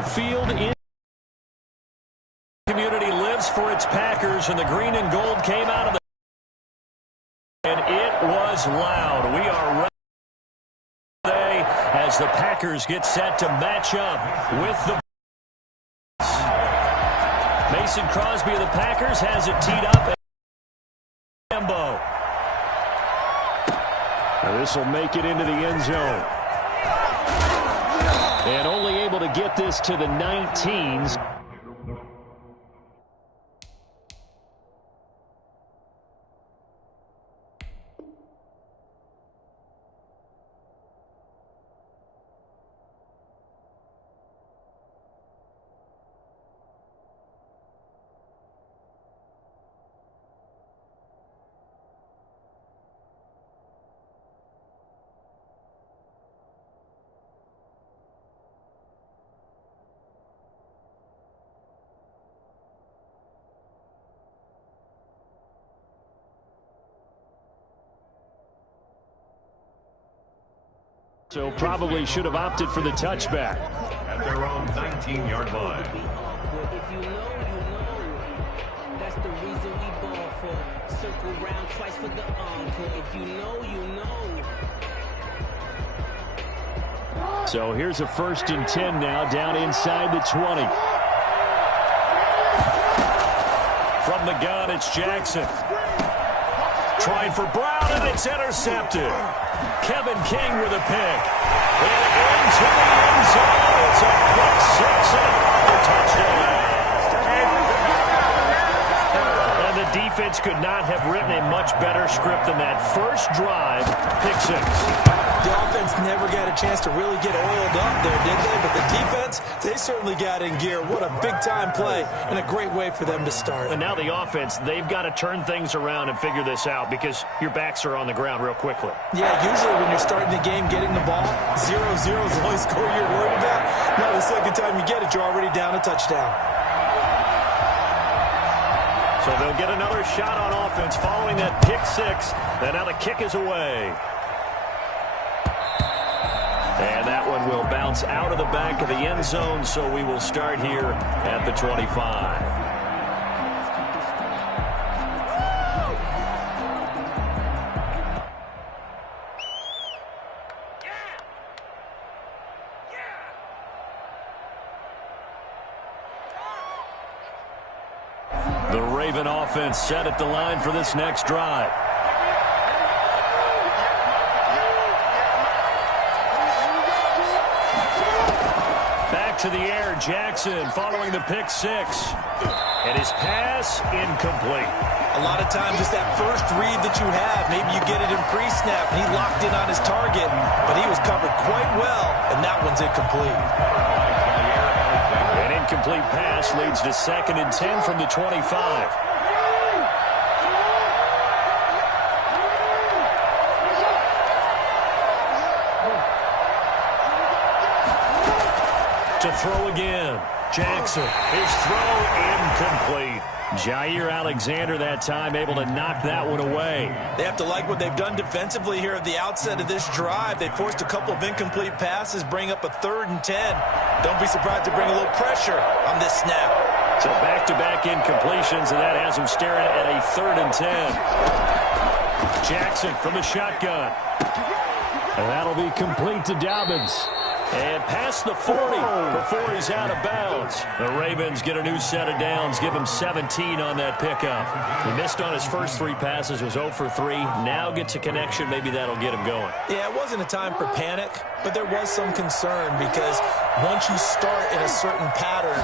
Field in community lives for its Packers, and the green and gold came out of the and it was loud. We are ready today as the Packers get set to match up with the Mason Crosby of the Packers has it teed up. Rambo. Now this will make it into the end zone. And only able to get this to the 19s. So probably should have opted for the touchback. At their own 19-yard line. If you know, you know. That's the reason we ball for. Circle round twice for the encore. If you know, you know. So here's a 1st and 10 now, down inside the 20. From the gun, it's Jackson. Trying for Brown, and it's intercepted. Kevin King with a pick. And into the end zone. It's a quick 6 and a touchdown. And the defense could not have written a much better script than that. First drive, pick 6. The offense never got a chance to really get oiled up there, did they? But the defense, they certainly got in gear. What a big-time play and a great way for them to start. And now the offense, they've got to turn things around and figure this out because your backs are on the ground real quickly. Yeah, usually when you're starting the game getting the ball, 0-0 is the only score you're worried about. Now the second time you get it, you're already down a touchdown. So they'll get another shot on offense following that pick 6. And now the kick is away. And that one will bounce out of the back of the end zone, so we will start here at the 25. The Raven offense set at the line for this next drive. To the air, Jackson following the pick 6. And his pass incomplete. A lot of times it's that first read that you have. Maybe you get it in pre-snap, and he locked in on his target, but he was covered quite well, and that one's incomplete. An incomplete pass leads to 2nd and 10 from the 25. To throw again. Jackson, his throw incomplete. Jair Alexander that time able to knock that one away. They have to like what they've done defensively here at the outset of this drive. They forced a couple of incomplete passes, bring up a 3rd and 10. Don't be surprised to bring a little pressure on this snap. So back-to-back incompletions, and that has them staring at a 3rd and 10. Jackson from the shotgun. And that'll be complete to Dobbins. And past the 40 before he's out of bounds. The Ravens get a new set of downs, give him 17 on that pickup. He missed on his first 3 passes, was 0 for 3. Now gets a connection. Maybe that'll get him going. Yeah, it wasn't a time for panic, but there was some concern because once you start in a certain pattern,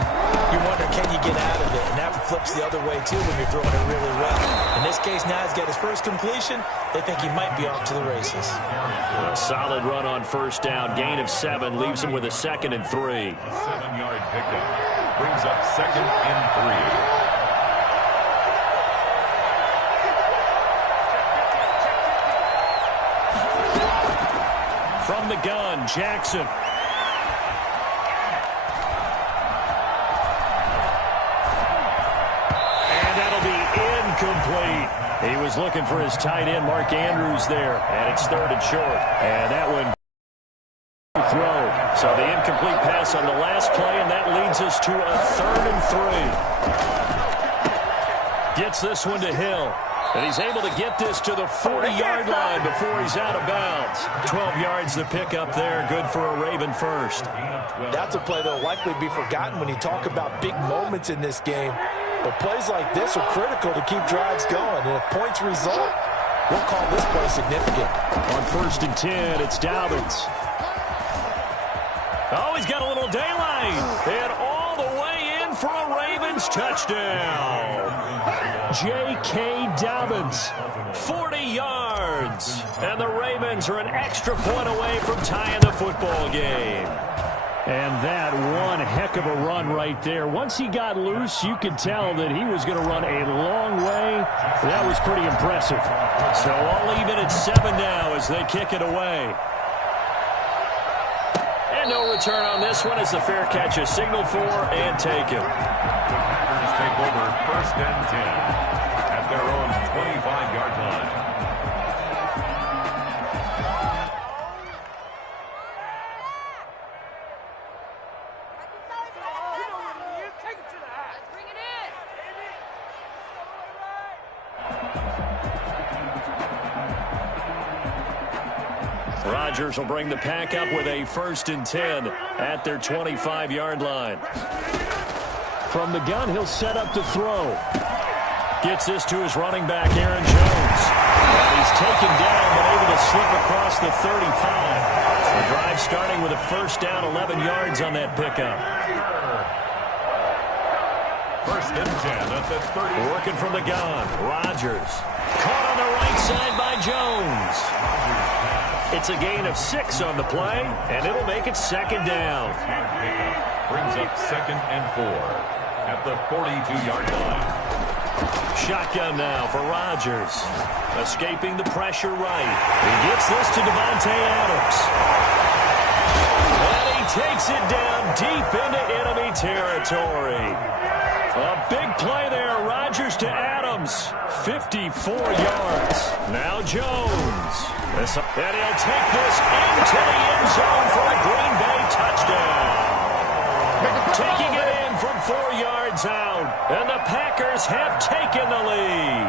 you wonder, can you get out of it? And that flips the other way, too, when you're throwing it really well. In this case, now he's got his first completion. They think he might be off to the races. A solid run on first down. Gain of 7 leaves him with a 2nd and 3. 7-yard pickup brings up 2nd and 3. From the gun, Jackson. And that'll be incomplete. He was looking for his tight end, Mark Andrews, there. And it's 3rd and short. And that one throw. So the incomplete pass on the last play, and that brings us to a 3rd and 3. Gets this one to Hill. And he's able to get this to the 40-yard line before he's out of bounds. 12 yards to pick up there. Good for a Raven first. That's a play that will likely be forgotten when you talk about big moments in this game. But plays like this are critical to keep drives going. And if points result, we'll call this play significant. On 1st and 10, it's Dobbins. Oh, he's got a little daylight. And all the way in for a Ravens touchdown. J.K. Dobbins, 40 yards. And the Ravens are an extra point away from tying the football game. And that one heck of a run right there. Once he got loose, you could tell that he was going to run a long way. That was pretty impressive. So I'll leave it at 7 now as they kick it away. And no return on this one as the fair catch is signaled for and taken. Packers take over 1st and 10 at their own 25-yard line. Rodgers will bring the pack up with a 1st and 10 at their 25-yard line. From the gun, he'll set up to throw. Gets this to his running back, Aaron Jones. And he's taken down but able to slip across the 35. The drive starting with a 1st down, 11 yards on that pickup. 1st and 10 at the 30. Working from the gun, Rodgers. Caught on the right side by Jones. It's a gain of 6 on the play, and it'll make it 2nd down. Brings up 2nd and 4 at the 42-yard line. Shotgun now for Rodgers. Escaping the pressure right. He gets this to Devontae Adams. And he takes it down deep into enemy territory. A big play there. Rodgers to Adams. 54 yards. Now Jones. And he'll take this into the end zone for a Green Bay touchdown. Taking it in from 4 yards out. And the Packers have taken the lead.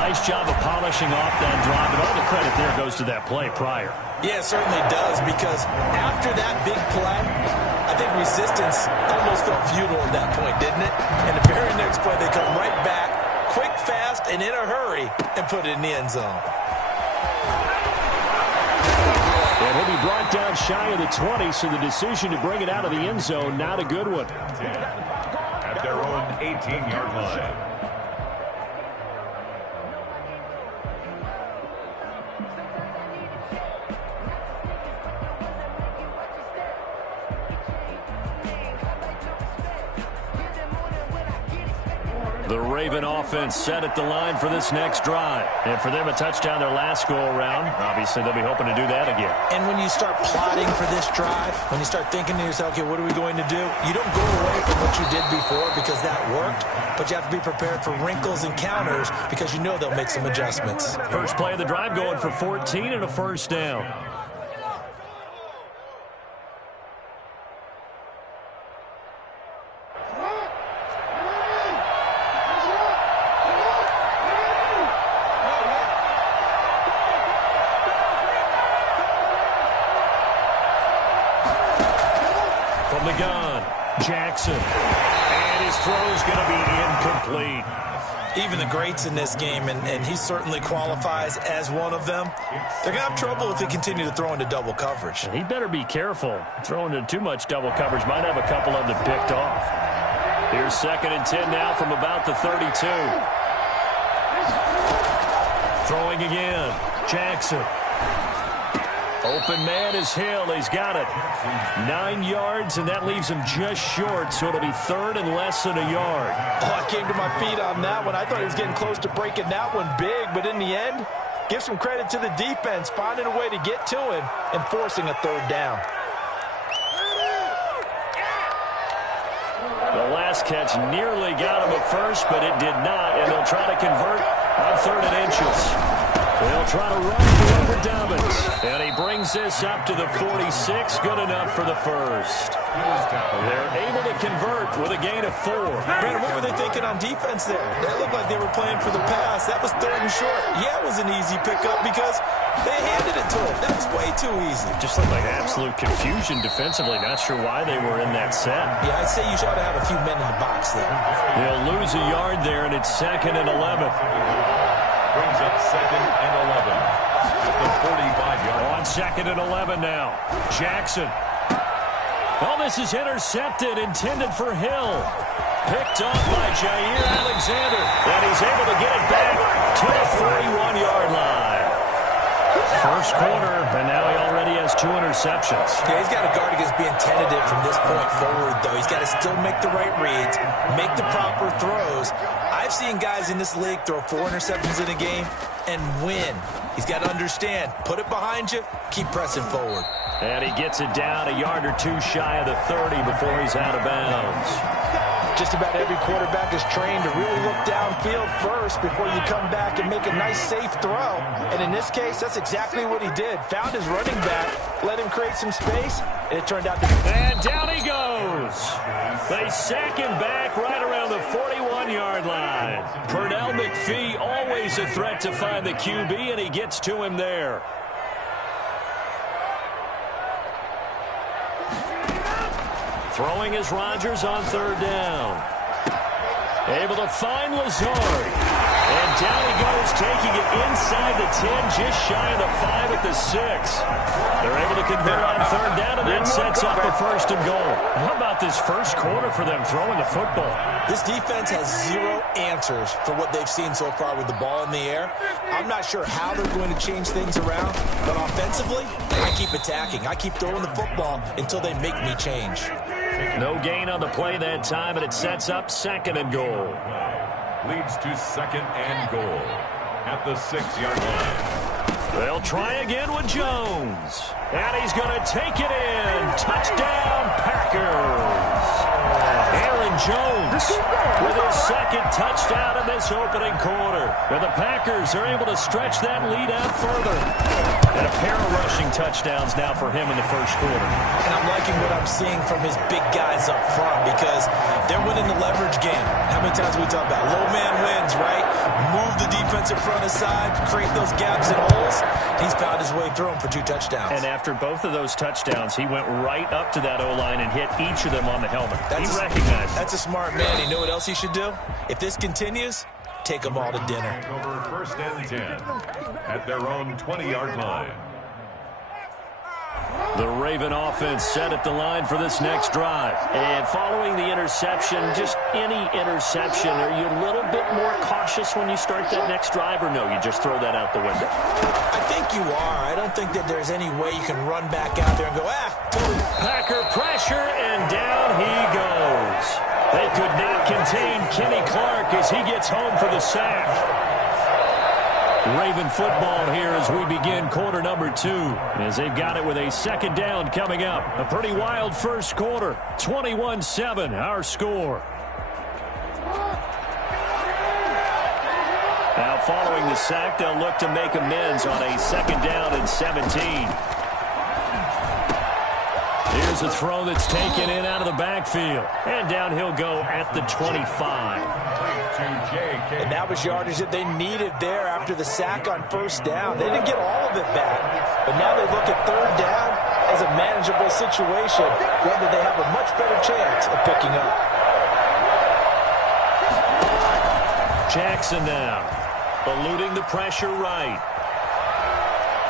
Nice job of polishing off that drive, and all the credit there goes to that play prior. Yeah, it certainly does, because after that big play, I think resistance almost felt futile at that point, didn't it? And the very next play, they come right back, quick, fast, and in a hurry, and put it in the end zone. And he'll be brought down shy of the 20, so the decision to bring it out of the end zone, not a good one. 10 at their own 18-yard line. The Raven offense set at the line for this next drive. And for them, a touchdown their last go-around. Obviously, they'll be hoping to do that again. And when you start plotting for this drive, when you start thinking to yourself, okay, what are we going to do? You don't go away from what you did before because that worked, but you have to be prepared for wrinkles and counters because you know they'll make some adjustments. First play of the drive going for 14 and a 1st down. From the gun, Jackson. And his throw's going to be incomplete. Even the greats in this game, and he certainly qualifies as one of them, they're going to have trouble if they continue to throw into double coverage. He better be careful. Throwing into too much double coverage might have a couple of them picked off. Here's 2nd and 10 now from about the 32. Throwing again, Jackson. Open man is Hill. He's got it. 9 yards, and that leaves him just short, so it'll be 3rd and less than a yard. Oh, I came to my feet on that one. I thought he was getting close to breaking that one big, but in the end, give some credit to the defense, finding a way to get to him and forcing a 3rd down. The last catch nearly got him at first, but it did not, and they'll try to convert on 3rd and inches. They'll try to run for Dobbins. And he brings this up to the 46. Good enough for the first. They're able to convert with a gain of 4. Brandon, what were they thinking on defense there? That looked like they were playing for the pass. That was 3rd and short. Yeah, it was an easy pickup because they handed it to him. That was way too easy. Just looked like absolute confusion defensively. Not sure why they were in that set. Yeah, I'd say you ought to have a few men in the box there. They'll lose a yard there, and it's 2nd and 11. Brings up 2nd and 11 at the 45-yard line. On 2nd and 11 now. Jackson. Oh, this is intercepted, intended for Hill. Picked off by Jair Alexander. And he's able to get it back to the 41-yard line. First quarter, and now he already has 2 interceptions. Yeah, he's got to guard against being tentative from this point forward, though. He's got to still make the right reads, make the proper throws. I've seen guys in this league throw 4 interceptions in a game and win. He's got to understand, put it behind you, keep pressing forward. And he gets it down a yard or 2 shy of the 30 before he's out of bounds. Just about every quarterback is trained to really look downfield first before you come back and make a nice, safe throw. And in this case, that's exactly what he did. Found his running back, let him create some space, and it turned out to be... And down he goes. They sack him back right around the 41-yard line. Pernell McPhee, always a threat to find the QB, and he gets to him there. Throwing is Rodgers on 3rd down. Able to find Lazard. And down he goes, taking it inside the 10, just shy of the 5 at the 6. They're able to convert on 3rd down, and that sets up the 1st and goal. How about this first quarter for them throwing the football? This defense has 0 answers for what they've seen so far with the ball in the air. I'm not sure how they're going to change things around, but offensively, I keep attacking. I keep throwing the football until they make me change. No gain on the play that time, and it sets up 2nd and goal. Leads to 2nd and goal at the 6-yard line. They'll try again with Jones. And he's going to take it in. Touchdown, Packers. Aaron Jones with his 2nd touchdown in this opening quarter. And the Packers are able to stretch that lead out further. And a pair of rushing touchdowns now for him in the first quarter. And I'm liking what I'm seeing from his big guys up front because they're winning the leverage game. How many times we talk about low man wins, right? Move the defensive front aside, create those gaps and holes. He's found his way through them for 2 touchdowns. And after both of those touchdowns, he went right up to that O-line and hit each of them on the helmet. He recognized it. That's a smart man. You know what else he should do? If this continues, take them all to dinner. Over 1st and 10 at their own 20-yard line. The Raven offense set at the line for this next drive. And following the interception, just any interception, are you a little bit more cautious when you start that next drive, or no, you just throw that out the window? I think you are. I don't think that there's any way you can run back out there and go, totally. Packer pressure, and down he goes. They could not contain Kenny Clark as he gets home for the sack. Raven football here as we begin quarter number 2, as they've got it with a 2nd down coming up. A pretty wild first quarter. 21-7, our score. Now following the sack, they'll look to make amends on a 2nd down and 17. Here's a throw that's taken in out of the backfield. And down he'll go at the 25. And that was yardage that they needed there after the sack on 1st down. They didn't get all of it back. But now they look at 3rd down as a manageable situation, whether they have a much better chance of picking up. Jackson now, eluding the pressure right.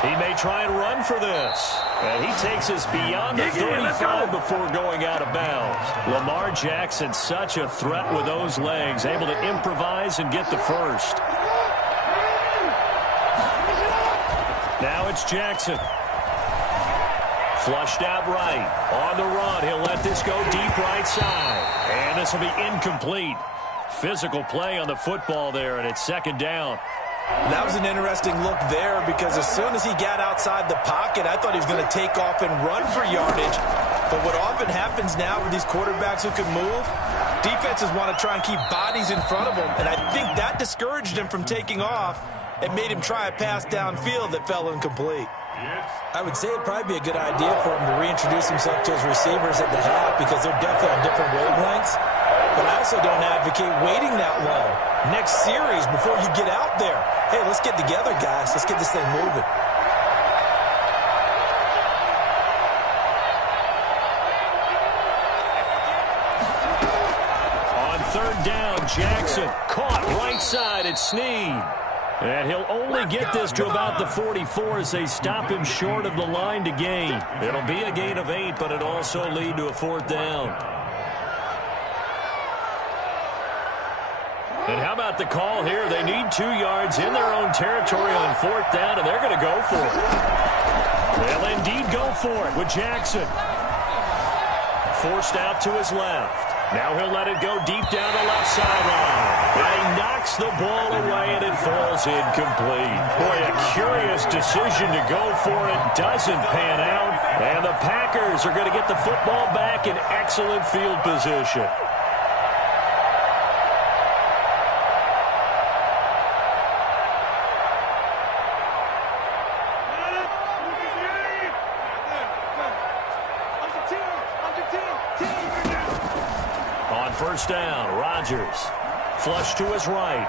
He may try and run for this. And he takes us beyond the 35 before going out of bounds. Lamar Jackson, such a threat with those legs, able to improvise and get the first. Now it's Jackson. Flushed out right. On the run, he'll let this go deep right side. And this will be incomplete. Physical play on the football there, and it's 2nd down. That was an interesting look there because as soon as he got outside the pocket, I thought he was going to take off and run for yardage. But what often happens now with these quarterbacks who can move, defenses want to try and keep bodies in front of them. And I think that discouraged him from taking off. and made him try a pass downfield that fell incomplete. I would say it'd probably be a good idea for him to reintroduce himself to his receivers at the half because they're definitely on different wavelengths. But I also don't advocate waiting that long. Next series, before you get out there, hey, let's get together, guys. Let's get this thing moving. On third down, Jackson caught right side at Snead. And he'll only get this to about the 44 as they stop him short of the line to gain. It'll be a gain of 8, but it'll also lead to a fourth down. And how about the call here? They need 2 yards in their own territory on fourth down, and they're going to go for it. They'll indeed go for it with Jackson. Forced out to his left. Now he'll let it go deep down the left sideline. And he knocks the ball away, and it falls incomplete. Boy, a curious decision to go for it. Doesn't pan out. And the Packers are going to get the football back in excellent field position. First down, Rodgers. Flush to his right.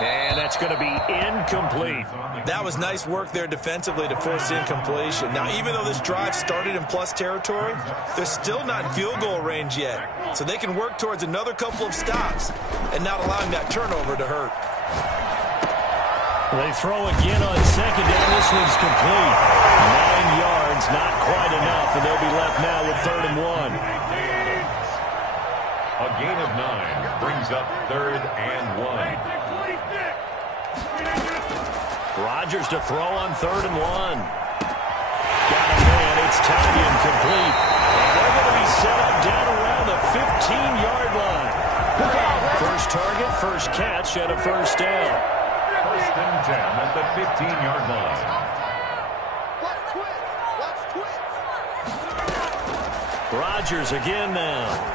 And that's going to be incomplete. That was nice work there defensively to force incompletion. Now, even though this drive started in plus territory, they're still not in field goal range yet. So they can work towards another couple of stops and not allowing that turnover to hurt. They throw again on second down. This one's complete. 9 yards, not quite enough, and they'll be left now with 3rd and 1. A gain of 9 brings up 3rd and 1. Rodgers to throw on 3rd and 1. Got a man. It's tied incomplete. And they're going to be set up down around the 15-yard line. First target, first catch, and a first down. 1st and 10 at the 15-yard line. Rodgers again now.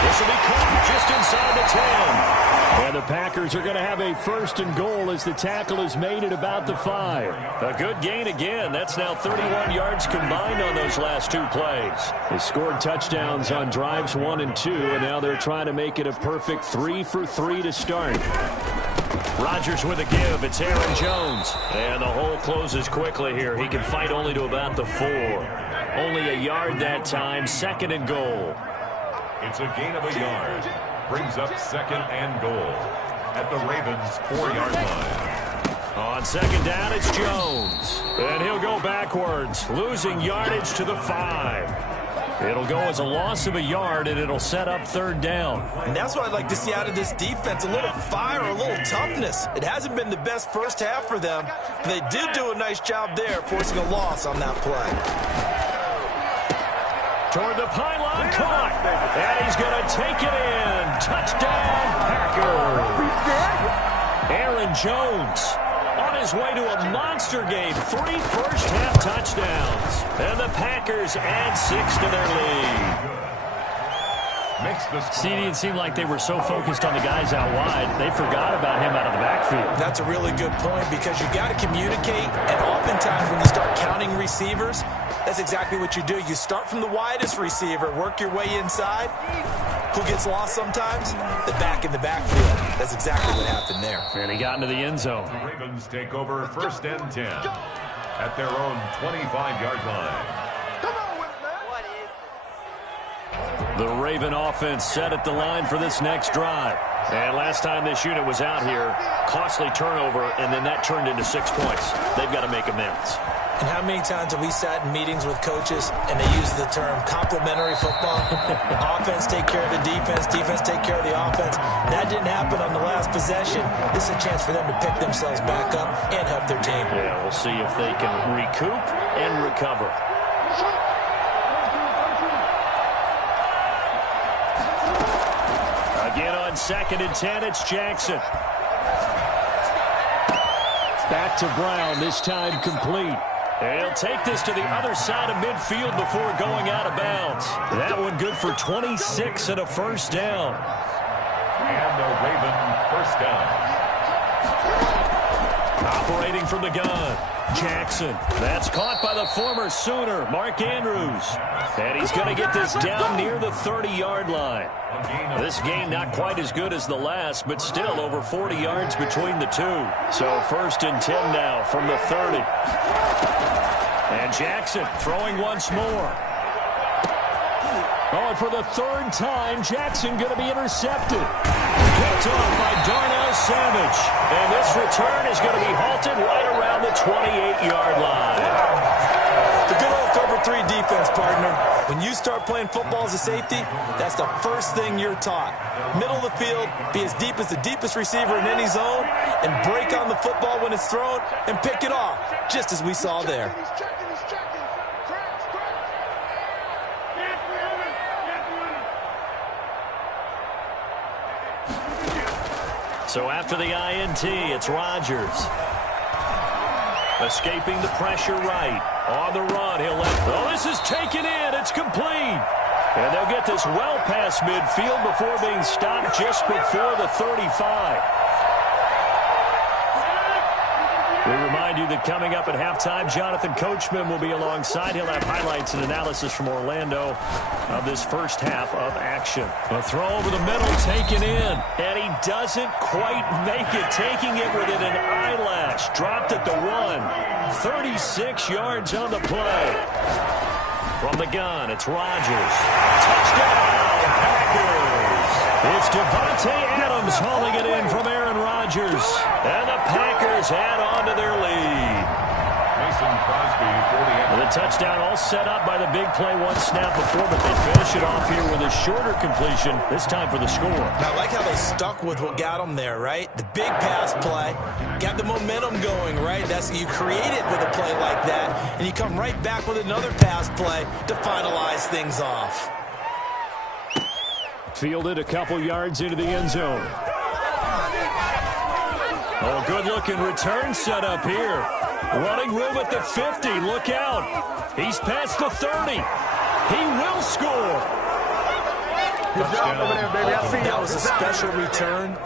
This will be caught just inside the 10. And the Packers are going to have a 1st and goal as the tackle is made at about the 5. A good gain again. That's now 31 yards combined on those last 2 plays. They scored touchdowns on drives 1 and 2, and now they're trying to make it a perfect 3 for 3 to start. Rodgers with a give. It's Aaron Jones. And the hole closes quickly here. He can fight only to about the 4. Only a yard that time. 2nd and goal. It's a gain of a yard. Brings up 2nd and goal at the Ravens' 4-yard line. On 2nd down, it's Jones. And he'll go backwards, losing yardage to the 5. It'll go as a loss of a yard, and it'll set up 3rd down. And that's what I'd like to see out of this defense, a little fire, a little toughness. It hasn't been the best first half for them, but they did do a nice job there, forcing a loss on that play. Toward the pylon, caught. And he's going to take it in. Touchdown, Packers. Aaron Jones on his way to a monster game. 3 first-half touchdowns. And the Packers add 6 to their lead. See, it seemed like they were so focused on the guys out wide, they forgot about him out of the backfield. That's a really good point because you got to communicate, and oftentimes when you start counting receivers, that's exactly what you do. You start from the widest receiver, work your way inside. Who gets lost sometimes? The back in the backfield. That's exactly what happened there. And he got into the end zone. The Ravens take over 1st and 10 at their own 25-yard line. The Raven offense set at the line for this next drive. And last time this unit was out here, costly turnover, and then that turned into 6 points. They've got to make amends. And how many times have we sat in meetings with coaches and they use the term complementary football? Offense take care of the defense, defense take care of the offense. That didn't happen on the last possession. This is a chance for them to pick themselves back up and help their team. Yeah, we'll see if they can recoup and recover. Again on 2nd and 10, it's Jackson. Back to Brown, this time complete. And he'll take this to the other side of midfield before going out of bounds. That one good for 26 and a first down. And the Raven first down. Operating from the gun, Jackson. That's caught by the former Sooner, Mark Andrews. And he's going to get this down near the 30-yard line. This gain not quite as good as the last, but still over 40 yards between the two. So 1st and 10 now from the 30. And Jackson throwing once more. Oh, and for the 3rd time, Jackson going to be intercepted. Picked off by Darnell Savage. And this return is going to be halted right around the 28-yard line. The good old cover 3 defense, partner. When you start playing football as a safety, that's the first thing you're taught. Middle of the field, be as deep as the deepest receiver in any zone, and break on the football when it's thrown, and pick it off, just as we saw there. So after the INT, it's Rodgers. Escaping the pressure right. On the run, he'll let... Oh, this is taken in. It's complete. And they'll get this well past midfield before being stopped just before the 35. We remind you that coming up at halftime, Jonathan Coachman will be alongside. He'll have highlights and analysis from Orlando of this first half of action. A throw over the middle, taken in. And he doesn't quite make it, taking it within an eyelash. Dropped at the 1. 36 yards on the play. From the gun, it's Rodgers. Touchdown, Packers. It's Devontae Adams hauling it in from Aaron Rodgers. And the Packers add on to their lead. The touchdown all set up by the big play one snap before, but they finish it off here with a shorter completion, this time for the score. Now, I like how they stuck with what got them there, right? The big pass play, got the momentum going, right? That's you create it with a play like that, and you come right back with another pass play to finalize things off. Fielded a couple yards into the end zone. Oh, good-looking return set up here. Running room at the 50. Look out. He's past the 30. He will score. That was a special return,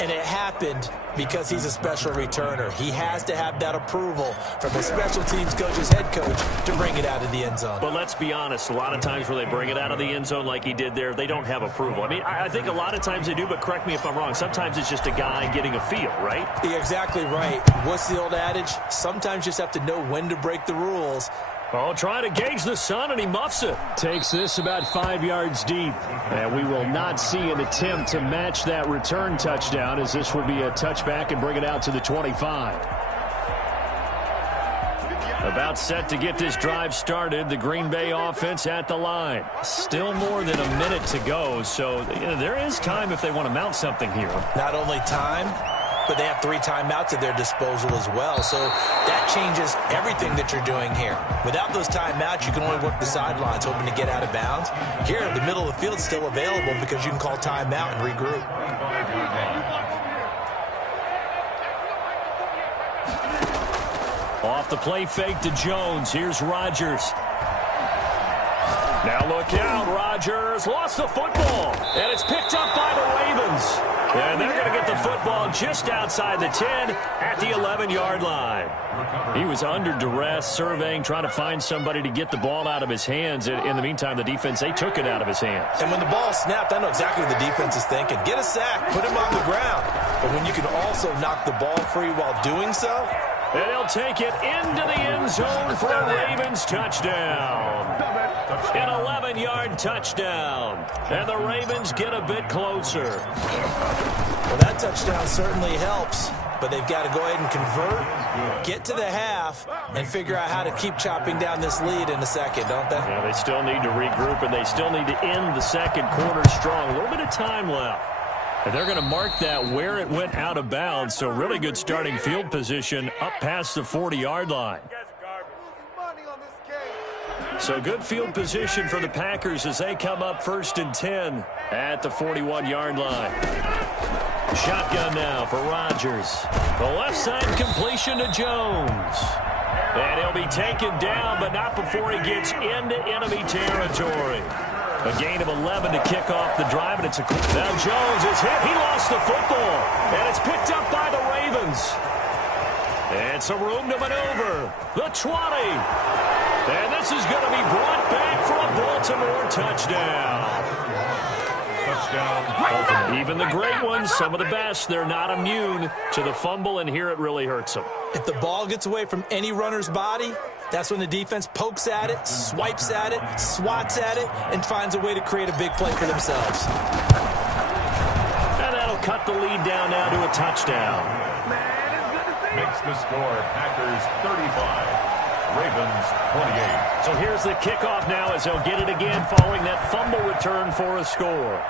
and it happened because he's a special returner. He has to have that approval from the special teams coach's head coach to bring it out of the end zone. But let's be honest, a lot of times where they bring it out of the end zone like he did there, they don't have approval. I mean, I think a lot of times they do, but correct me if I'm wrong. Sometimes it's just a guy getting a feel, right? You're exactly right. What's the old adage? Sometimes you just have to know when to break the rules. Oh, trying to gauge the sun, and he muffs it. Takes this about 5 yards deep. And we will not see an attempt to match that return touchdown, as this will be a touchback and bring it out to the 25. About set to get this drive started. The Green Bay offense at the line. Still more than a minute to go, so there is time if they want to mount something here. Not only time, but they have 3 timeouts at their disposal as well. So that changes everything that you're doing here. Without those timeouts, you can only work the sidelines, hoping to get out of bounds. Here, the middle of the field is still available because you can call timeout and regroup. Off the play fake to Jones. Here's Rodgers. Now look out. Rodgers lost the football. And it's picked up by the Ravens. And they're going to get the football just outside the 10 at the 11-yard line. He was under duress, surveying, trying to find somebody to get the ball out of his hands. In the meantime, the defense, they took it out of his hands. And when the ball snapped, I know exactly what the defense is thinking. Get a sack, put him on the ground. But when you can also knock the ball free while doing so. And he'll take it into the end zone for a Ravens touchdown. An 11-yard touchdown. And the Ravens get a bit closer. Well, that touchdown certainly helps. But they've got to go ahead and convert, get to the half, and figure out how to keep chopping down this lead in a second, don't they? Yeah, they still need to regroup, and they still need to end the second quarter strong. A little bit of time left. And they're going to mark that where it went out of bounds. So really good starting field position up past the 40-yard line. So good field position for the Packers as they come up 1st and 10 at the 41-yard line. Shotgun now for Rodgers. The left side completion to Jones. And he'll be taken down, but not before he gets into enemy territory. A gain of 11 to kick off the drive, and it's now Jones is hit. He lost the football, and it's picked up by the Ravens. And some room to maneuver. The 20. And this is going to be brought back for a Baltimore touchdown. Touchdown. Even the great ones, some of the best, they're not immune to the fumble, and here it really hurts them. If the ball gets away from any runner's body, that's when the defense pokes at it, swipes at it, swats at it, and finds a way to create a big play for themselves. And that'll cut the lead down now to a touchdown. Makes the score Packers 35. Ravens 28. So here's the kickoff now as they'll get it again following that fumble return for a score.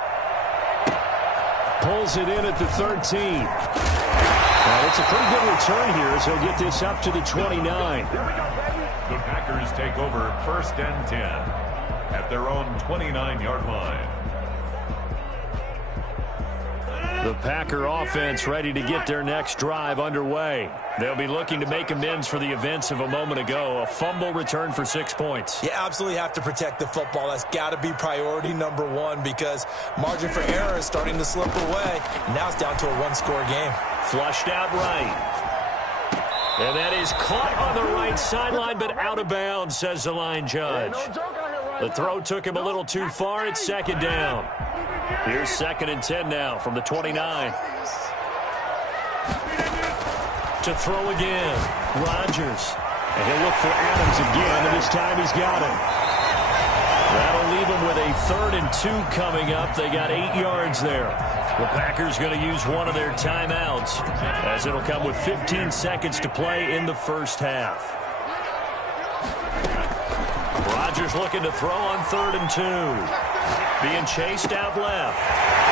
Pulls it in at the 13. Well, it's a pretty good return here as he'll get this up to the 29. The Packers take over 1st and 10 at their own 29-yard line. The Packer offense ready to get their next drive underway. They'll be looking to make amends for the events of a moment ago. A fumble return for 6 points. You absolutely have to protect the football. That's got to be priority number one because margin for error is starting to slip away. And now it's down to a one-score game. Flushed out right. And that is caught on the right sideline, but out of bounds, says the line judge. The throw took him a little too far. It's 2nd down. Here's 2nd and 10 now from the 29. To throw again. Rodgers. And he'll look for Adams again, and this time he's got him. That'll leave him with a 3rd and 2 coming up. They got 8 yards there. The Packers going to use one of their timeouts as it'll come with 15 seconds to play in the first half. Rodgers looking to throw on 3rd and 2. Being chased out left.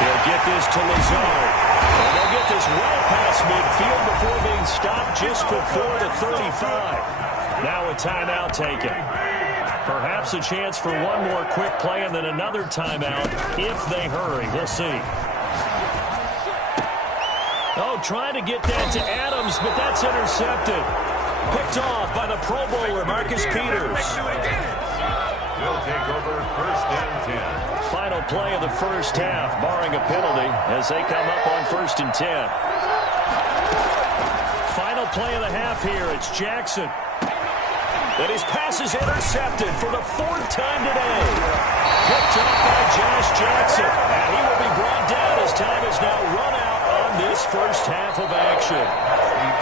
He'll get this to Lazard. And they'll get this well past midfield before being stopped just before the 35. Now a timeout taken. Perhaps a chance for one more quick play and then another timeout if they hurry. We'll see. Oh, trying to get that to Adams, but that's intercepted. Picked off by the Pro Bowler, Marcus Peters. They'll take over 1st and 10. Final play of the first half, barring a penalty, as they come up on 1st and 10. Final play of the half here. It's Jackson. And his pass is intercepted for the 4th time today. Picked up by Josh Jackson. And he will be brought down as time is now run out on this first half of action.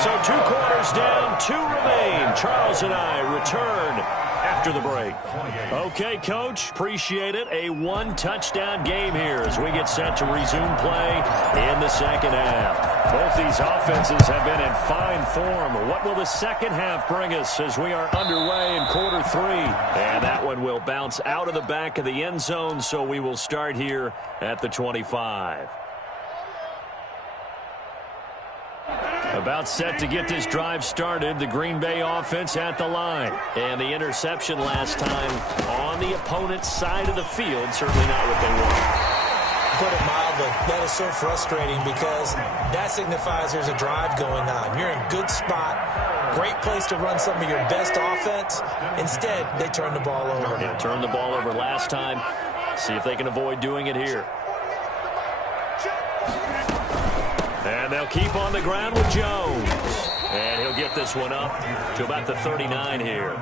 So 2 quarters down, 2 remain. Charles and I return after the break. Okay, Coach, appreciate it. A 1-touchdown game here as we get set to resume play in the second half. Both these offenses have been in fine form. What will the second half bring us as we are underway in quarter 3? And that one will bounce out of the back of the end zone, so we will start here at the 25. About set to get this drive started. The Green Bay offense at the line. And the interception last time on the opponent's side of the field. Certainly not what they want. Put it mildly, that is so frustrating because that signifies there's a drive going on. You're in a good spot. Great place to run some of your best offense. Instead, they turn the ball over. Yeah, turned the ball over last time. See if they can avoid doing it here. And they'll keep on the ground with Jones. And he'll get this one up to about the 39 here.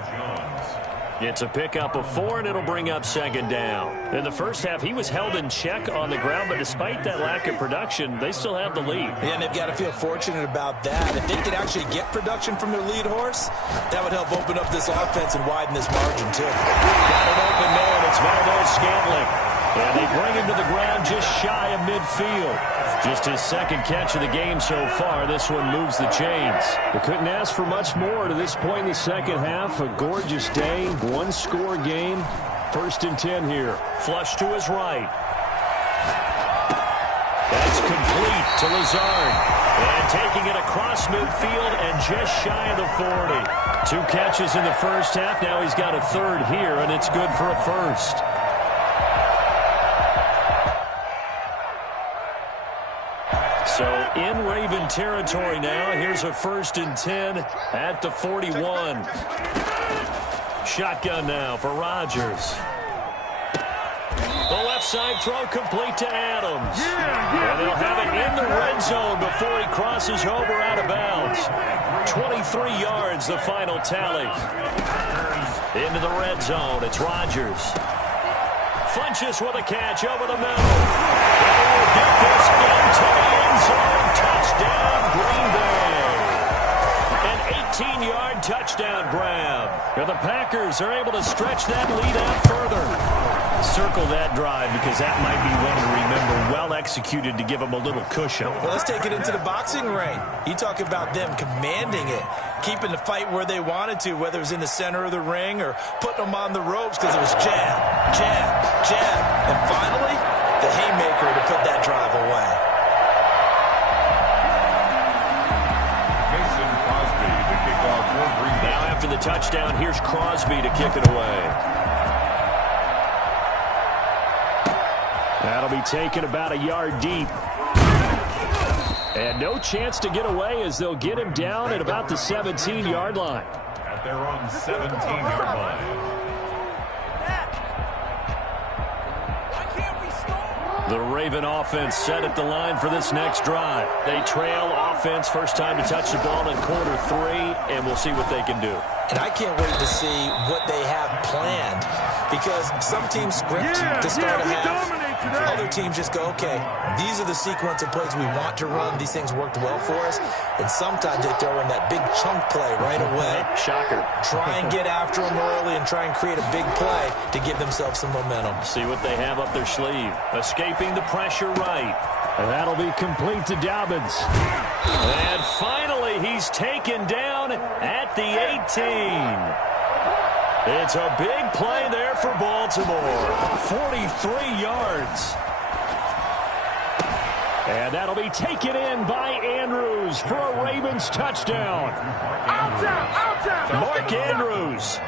It's a pickup of 4, and it'll bring up 2nd down. In the first half, he was held in check on the ground, but despite that lack of production, they still have the lead. Yeah, and they've got to feel fortunate about that. If they could actually get production from their lead horse, that would help open up this offense and widen this margin, too. Got an open man. It's Valdez-Scantling. And they bring him to the ground just shy of midfield. Just his 2nd catch of the game so far. This one moves the chains. They couldn't ask for much more to this point in the second half. A gorgeous day, 1-score game. 1st and 10 here. Flush to his right. That's complete to Lazard. And taking it across midfield and just shy of the 40. 2 catches in the first half. Now he's got a 3rd here, and it's good for a 1st. So in Raven territory now. Here's a 1st and 10 at the 41. Shotgun now for Rodgers. The left left side throw complete to Adams. And they'll have it in the red zone before he crosses over out of bounds. 23 yards, the final tally. Into the red zone, it's Rodgers. Funches with a catch over the middle. They will get this into the end zone. Touchdown, Green Bay. An 18-yard touchdown grab. And the Packers are able to stretch that lead out further. Circle that drive because that might be one to remember. Well executed to give them a little cushion. Well, let's take it into the boxing ring. You talk about them commanding it, keeping the fight where they wanted to, whether it was in the center of the ring or putting them on the ropes because it was jab, jab, jab. And finally, the haymaker to put that drive away. Mason Crosby to kick off for Green Bay. Now after the touchdown, here's Crosby to kick it away. That'll be taken about a yard deep. And no chance to get away as they'll get him down at about the 17-yard line. At their own 17-yard line. The Raven offense set at the line for this next drive. They trail offense, first time to touch the ball in quarter 3, and we'll see what they can do. And I can't wait to see what they have planned because some teams script to start a half. Other teams just go, okay, these are the sequence of plays we want to run. These things worked well for us. And sometimes they throw in that big chunk play right away. Shocker. Try and get after them early and try and create a big play to give themselves some momentum. See what they have up their sleeve. Escaping the pressure right. And that'll be complete to Dobbins. And finally, he's taken down at the 18. It's a big play there for Baltimore. 43 yards. And that'll be taken in by Andrews for a Ravens touchdown. Mark Andrews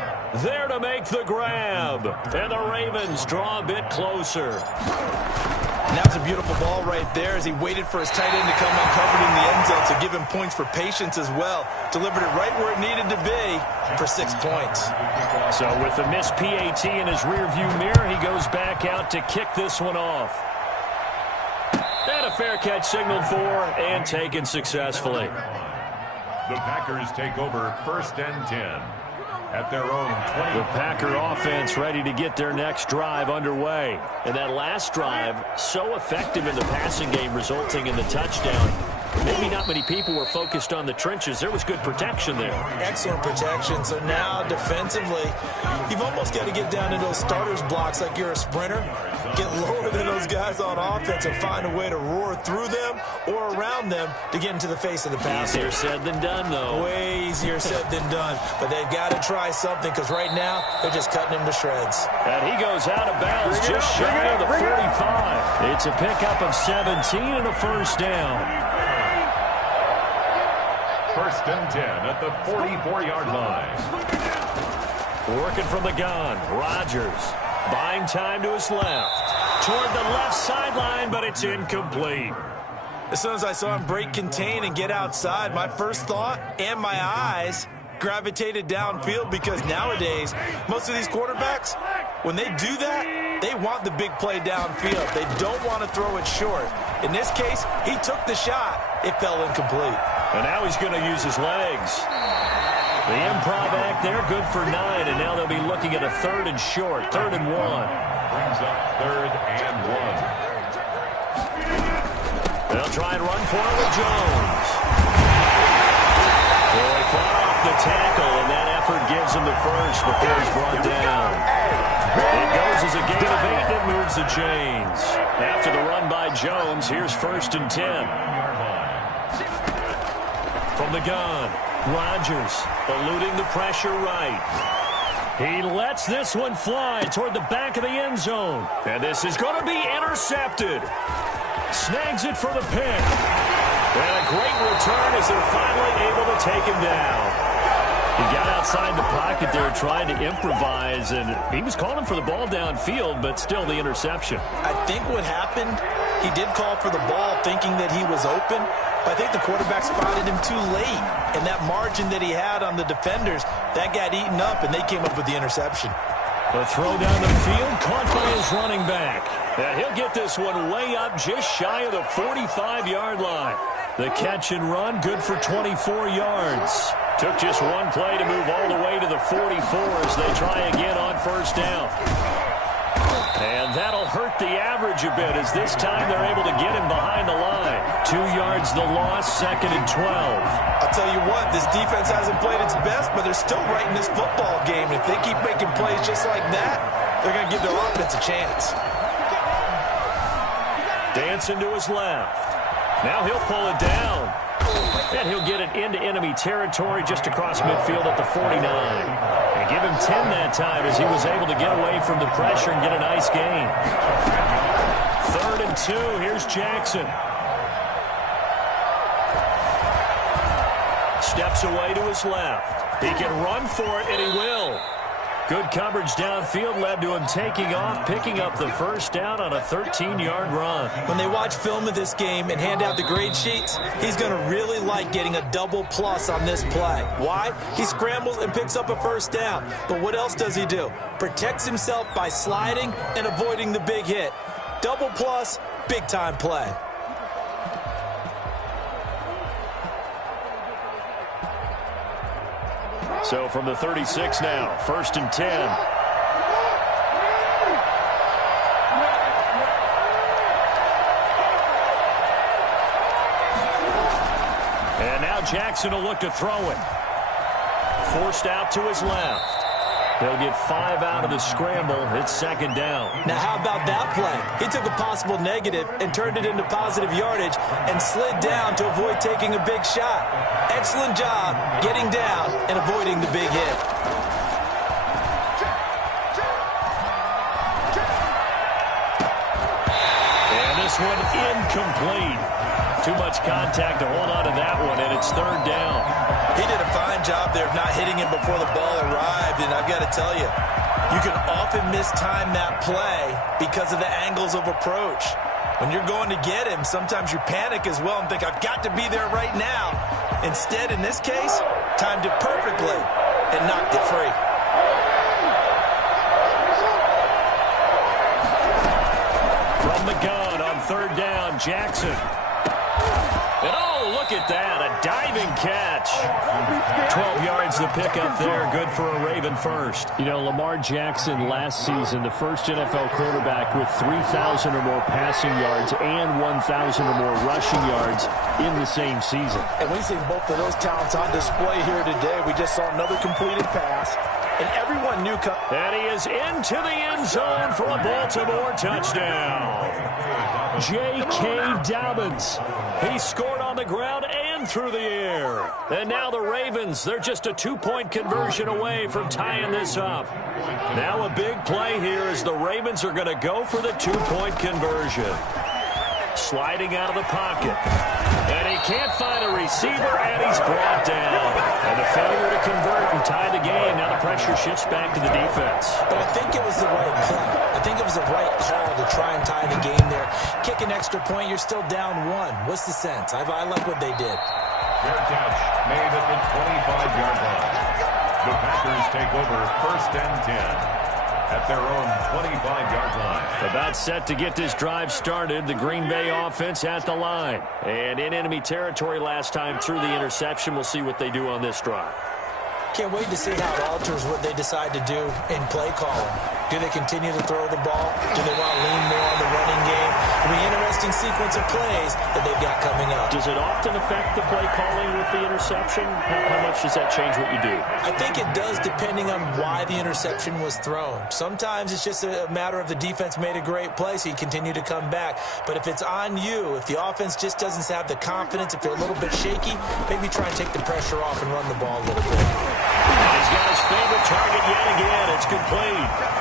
there to make the grab. And the Ravens draw a bit closer. And that was a beautiful ball right there as he waited for his tight end to come uncovered in the end zone to give him points for patience as well. Delivered it right where it needed to be for 6 points. So with the missed PAT in his rearview mirror, he goes back out to kick this one off. And a fair catch signaled for and taken successfully. The Packers take over 1st and 10. At their own 20. The Packer offense ready to get their next drive underway. And that last drive, so effective in the passing game, resulting in the touchdown. Maybe not many people were focused on the trenches. There was good protection there. Excellent protection. So now defensively, you've almost got to get down to those starters blocks like you're a sprinter. Get lower than those guys on offense and find a way to roar through them or around them to get into the face of the passer. Easier said than done, though. Way easier said than done. But they've got to try something because right now they're just cutting him to shreds. And he goes out of bounds just shy of the 45. It's a pickup of 17 and a first down. 1st and 10 at the 44-yard line. Working from the gun, Rodgers buying time to his left. Toward the left sideline, but it's incomplete. As soon as I saw him break contain and get outside, my first thought and my eyes gravitated downfield because nowadays, most of these quarterbacks, when they do that, they want the big play downfield. They don't want to throw it short. In this case, he took the shot. It fell incomplete. And now he's going to use his legs. The improv act there, good for 9, and now they'll be looking at a 3rd and short, 3rd and 1. Brings up 3rd and 1. They'll try and run for it with Jones. Boy, fought off the tackle, and that effort gives him the first before he's brought down. It goes as a gain of 8 that moves the chains. After the run by Jones, here's 1st and 10. From the gun, Rodgers eluding the pressure right. He lets this one fly toward the back of the end zone. And this is going to be intercepted. Snags it for the pick. And a great return as they're finally able to take him down. He got outside the pocket there trying to improvise, and he was calling for the ball downfield, but still the interception. I think what happened, he did call for the ball thinking that he was open, but I think the quarterback spotted him too late, and that margin that he had on the defenders, that got eaten up, and they came up with the interception. The throw down the field, caught by his running back. And he'll get this one way up just shy of the 45-yard line. The catch and run, good for 24 yards. Took just one play to move all the way to the 44 as they try again on first down. And that'll hurt the average a bit as this time they're able to get him behind the line. 2 yards the loss, 2nd and 12. I'll tell you what, this defense hasn't played its best, but they're still right in this football game. If they keep making plays just like that, they're going to give their offense a chance. Dancing to his left. Now he'll pull it down. And he'll get it into enemy territory just across midfield at the 49. And give him 10 that time as he was able to get away from the pressure and get a nice gain. 3rd and 2. Here's Jackson. Steps away to his left. He can run for it, and he will. Good coverage downfield led to him taking off, picking up the first down on a 13-yard run. When they watch film of this game and hand out the grade sheets, he's going to really like getting a double plus on this play. Why? He scrambles and picks up a first down. But what else does he do? Protects himself by sliding and avoiding the big hit. Double plus, big-time play. So from the 36 now, 1st and 10. And now Jackson will look to throw it. Forced out to his left. They'll get 5 out of the scramble. It's 2nd down. Now, how about that play? He took a possible negative and turned it into positive yardage and slid down to avoid taking a big shot. Excellent job getting down and avoiding the big hit. And this one incomplete. Too much contact to hold on to that one, and it's 3rd down. He did a fine job there of not hitting him before the ball arrived, and I've got to tell you, you can often mistime that play because of the angles of approach. When you're going to get him, sometimes you panic as well and think, I've got to be there right now. Instead, in this case, timed it perfectly and knocked it free. From the gun on 3rd down, Jackson. And oh, look at that, a diving catch. 12 yards the pickup there, good for a Raven first. You know, Lamar Jackson last season, the first NFL quarterback with 3,000 or more passing yards and 1,000 or more rushing yards in the same season. And we see both of those talents on display here today. We just saw another completed pass, and everyone knew. And he is into the end zone for a Baltimore touchdown. J.K. Dobbins. He scored on the ground and through the air. And now the Ravens, they're just a 2-point conversion away from tying this up. Now a big play here as the Ravens are going to go for the 2-point conversion. Sliding out of the pocket. And he can't find a receiver, and he's brought down. And a failure to convert and tie the game. Now the pressure shifts back to the defense. But I think it was the right play. I think it was the right call to try and tie the game there. Kick an extra point, you're still down 1. What's the sense? I like what they did. Fair catch made at the 25-yard line. The Packers take over 1st and 10. At their own 25-yard line. About set to get this drive started. The Green Bay offense at the line. And in enemy territory last time through the interception. We'll see what they do on this drive. Can't wait to see how it alters what they decide to do in play calling. Do they continue to throw the ball? Do they want to lean more on the running game? It'll be an interesting sequence of plays that they've got coming up. Does it often affect the play calling with the interception? How much does that change what you do? I think it does depending on why the interception was thrown. Sometimes it's just a matter of the defense made a great play, so you continue to come back. But if it's on you, if the offense just doesn't have the confidence, if they're a little bit shaky, maybe try and take the pressure off and run the ball a little bit. And he's got his favorite target yet again. It's complete.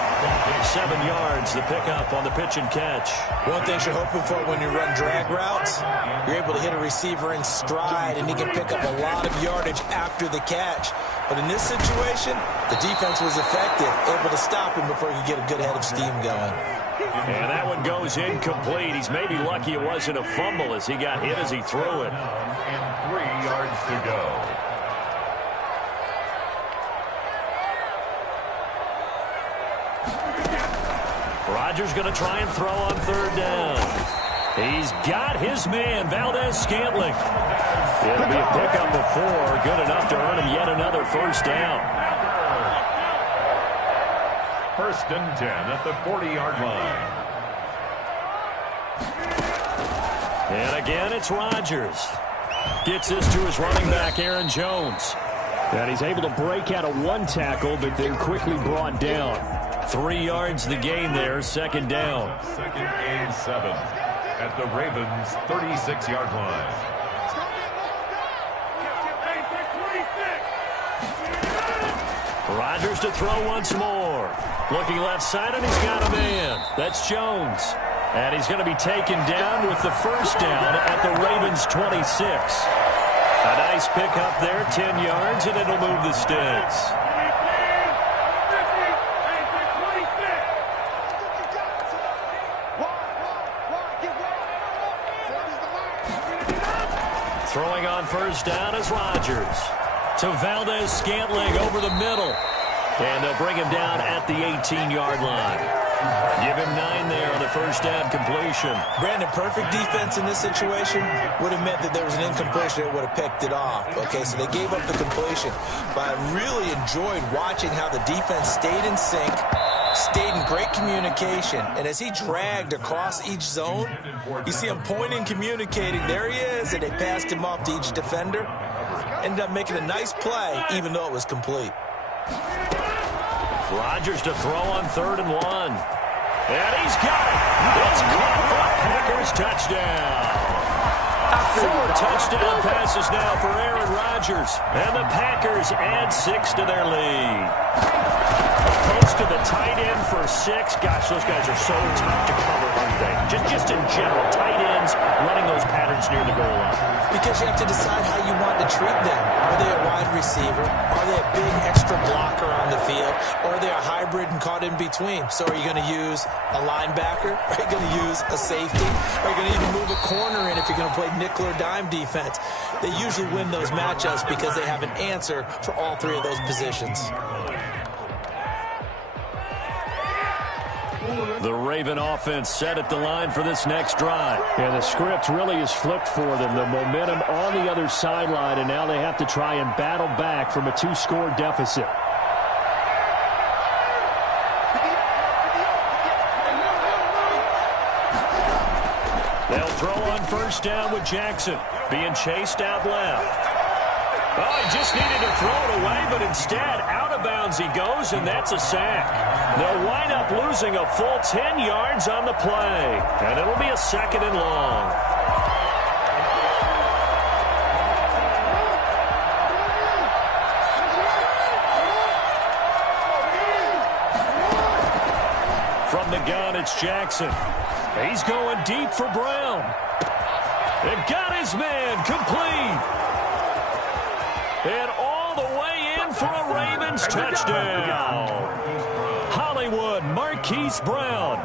7 yards, the pickup on the pitch and catch. One thing you're hoping for when you run drag routes, you're able to hit a receiver in stride, and he can pick up a lot of yardage after the catch. But in this situation, the defense was effective, able to stop him before he could get a good head of steam going. And that one goes incomplete. He's maybe lucky it wasn't a fumble as he got hit as he threw it. And 3 yards to go. Rodgers going to try and throw on third down. He's got his man, Valdez-Scantling. It'll be a pickup of 4, good enough to earn him yet another first down. First and 10 at the 40-yard line. And again, it's Rodgers. Gets this to his running back, Aaron Jones. And he's able to break out of 1 tackle, but then quickly brought down. 3 yards the gain there, second down. Second and 7 at the Ravens' 36-yard line. Rodgers to throw once more. Looking left side, and he's got a man. That's Jones. And he's going to be taken down with the first down at the Ravens' 26. A nice pickup there, 10 yards, and it'll move the sticks. Throwing on first down is Rodgers. To Valdez-Scantling over the middle. And they'll bring him down at the 18-yard line. Give him 9 there on the first down completion. Brandon, perfect defense in this situation would have meant that there was an incompletion that would have picked it off. Okay, so they gave up the completion. But I really enjoyed watching how the defense stayed in sync, stayed in great communication. And as he dragged across each zone, you see him pointing, communicating. There he is, and they passed him off to each defender. Ended up making a nice play, even though it was complete. Rodgers to throw on third and 1. And he's got it. It's caught for a Packers touchdown. 4 touchdown passes now for Aaron Rodgers. And the Packers add 6 to their lead. Post to the tight end for 6. Gosh, those guys are so tough to cover, aren't they? Just in general, tight ends running those patterns near the goal line. Because you have to decide how you want to treat them. Are they a wide receiver? Are they a big extra blocker on the field? Or are they a hybrid and caught in between? So are you going to use a linebacker? Are you going to use a safety? Are you going to even move a corner in if you're going to play nickel or dime defense? They usually win those matchups because they have an answer for all 3 of those positions. The Raven offense set at the line for this next drive. And the script really is flipped for them. The momentum on the other sideline, and now they have to try and battle back from a 2-score deficit. They'll throw on first down with Jackson. Being chased out left. Oh, he just needed to throw it away, but instead, out of bounds he goes, and that's a sack. They'll wind up losing a full 10 yards on the play, and it'll be a second and long. From the gun, it's Jackson. He's going deep for Brown. And got his man complete. And all the way in for a Ravens touchdown. Hollywood Marquise Brown,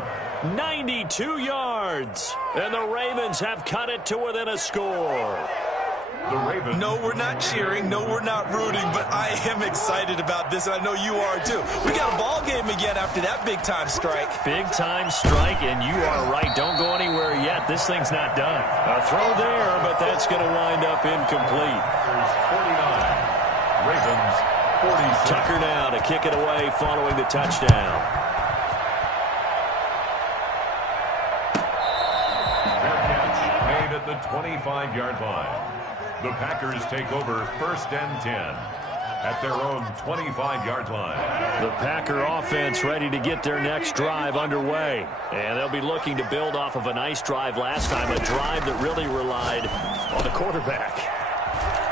92 yards. And the Ravens have cut it to within a score. The Ravens. No, we're not cheering. No, we're not rooting. But I am excited about this, and I know you are too. We got a ball game again after that big-time strike. Big-time strike, and you are right. Don't go anywhere yet. This thing's not done. A throw there, but that's going to wind up incomplete. 49. Ravens 46. Tucker now to kick it away following the touchdown. Fair catch made at the 25-yard line. The Packers take over first and 10 at their own 25-yard line. The Packer offense ready to get their next drive underway. And they'll be looking to build off of a nice drive last time, a drive that really relied on the quarterback.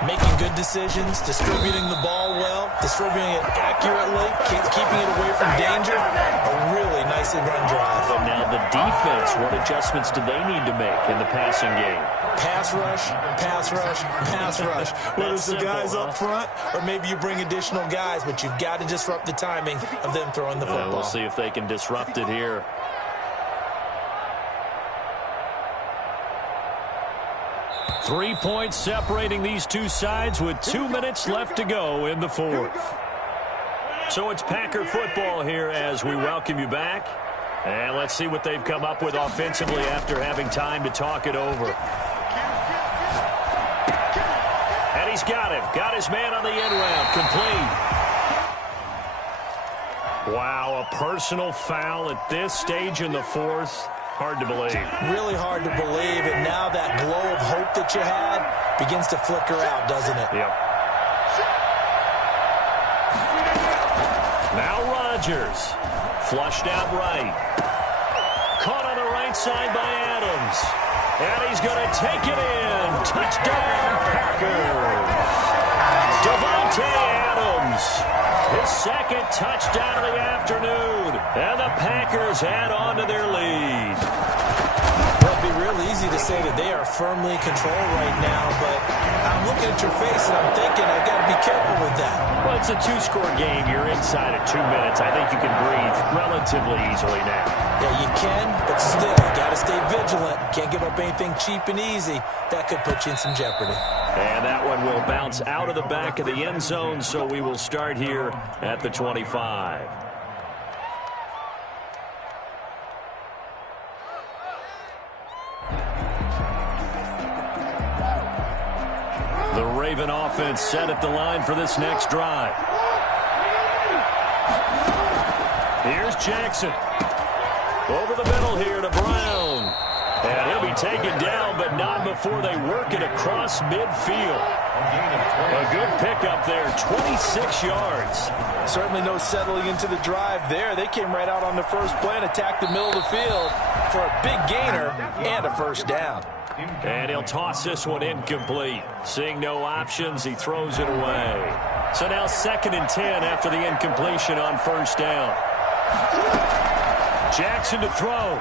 Making good decisions, distributing the ball well, distributing it accurately, keeping it away from danger. A really nicely run drive. But now the defense, what adjustments do they need to make in the passing game? Pass rush, pass rush, pass rush. Whether it's the guys up front or maybe you bring additional guys, but you've got to disrupt the timing of them throwing the football. We'll see if they can disrupt it here. 3 points separating these two sides with 2 minutes left to go in the fourth. So it's Packer football here as we welcome you back. And let's see what they've come up with offensively after having time to talk it over. And he's got him. Got his man on the end route. Complete. Wow, a personal foul at this stage in the fourth. Hard to believe. Really hard to believe. And now that glow of hope that you had begins to flicker out, doesn't it? Yep. Now Rodgers. Flushed out right. Caught on the right side by Adams. And he's going to take it in. Touchdown, Packers. Davante Adams. His second touchdown of the afternoon. And the Packers add on to their lead. Well, it'd be real easy to say that they are firmly in control right now, but I'm looking at your face and I'm thinking I've got to be careful with that. Well, it's a two-score game. You're inside of 2 minutes. I think you can breathe relatively easily now. Yeah, you can, but still, you got to stay vigilant. Can't give up anything cheap and easy. That could put you in some jeopardy. And that one will bounce out of the back of the end zone, so we will start here at the 25. The Raven offense set at the line for this next drive. Here's Jackson. Over the middle here to Brown. And he'll be taken down, but not before they work it across midfield. A good pickup there, 26 yards. Certainly no settling into the drive there. They came right out on the first play and attacked the middle of the field for a big gainer and a first down. And he'll toss this one incomplete. Seeing no options, he throws it away. So now 2nd and 10 after the incompletion on first down. Jackson to throw.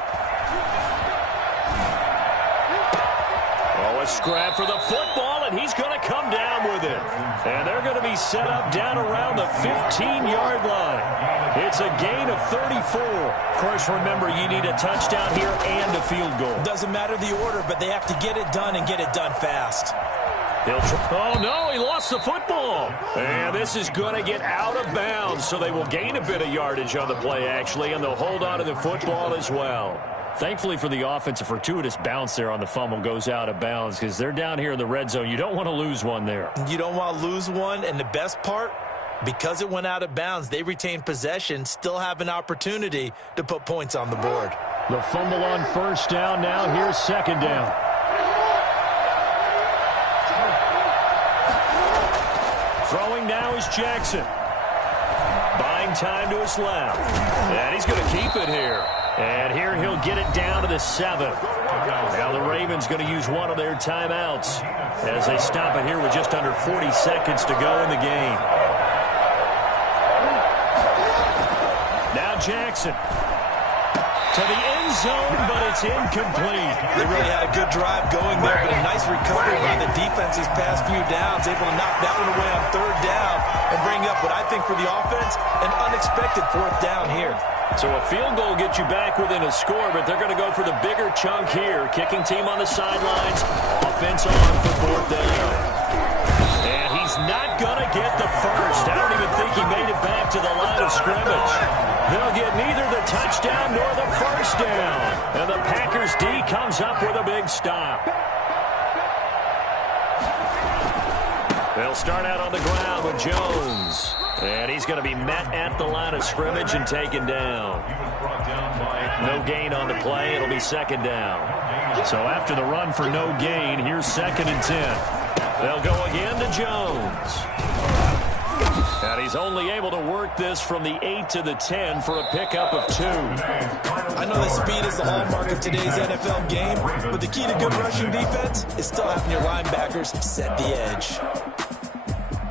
Oh, a scrap for the football, and he's going to come down with it. And they're going to be set up down around the 15-yard line. It's a gain of 34. Of course, remember, you need a touchdown here and a field goal. Doesn't matter the order, but they have to get it done and get it done fast. Oh, no, he lost the football. And this is going to get out of bounds, so they will gain a bit of yardage on the play, actually, and they'll hold on to the football as well. Thankfully for the offense, a fortuitous bounce there on the fumble goes out of bounds because they're down here in the red zone. You don't want to lose one there. You don't want to lose one, and the best part, because it went out of bounds, they retain possession, still have an opportunity to put points on the board. The fumble on first down now. Here's second down. Throwing now is Jackson. Buying time to his left. And he's going to keep it here. And here he'll get it down to the 7. Now the Ravens going to use one of their timeouts as they stop it here with just under 40 seconds to go in the game. Now Jackson. To the end zone, but it's incomplete. They really had a good drive going there, but a nice recovery by the defense these past few downs, able to knock that one away on third down and bring up what I think for the offense, an unexpected fourth down here. So a field goal gets you back within a score, but they're going to go for the bigger chunk here. Kicking team on the sidelines, offense on for fourth down. And he's not going to get the first. I don't even think he made it back to the line of scrimmage. They'll get neither the touchdown nor the first down. And the Packers D comes up with a big stop. They'll start out on the ground with Jones. And he's going to be met at the line of scrimmage and taken down. No gain on the play. It'll be second down. So after the run for no gain, here's 2nd and 10. They'll go again to Jones. And he's only able to work this from the 8 to the 10 for a pickup of 2. I know that speed is the hallmark of today's NFL game, but the key to good rushing defense is still having your linebackers set the edge.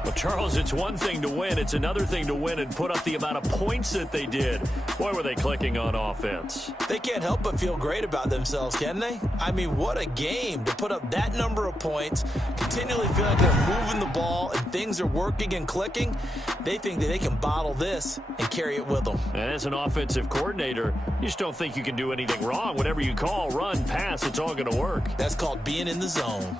Well, Charles, it's one thing to win. It's another thing to win and put up the amount of points that they did. Boy, were they clicking on offense. They can't help but feel great about themselves, can they? I mean, what a game to put up that number of points, continually feel like they're moving the ball and things are working and clicking. They think that they can bottle this and carry it with them. And as an offensive coordinator, you just don't think you can do anything wrong. Whatever you call, run, pass, it's all going to work. That's called being in the zone.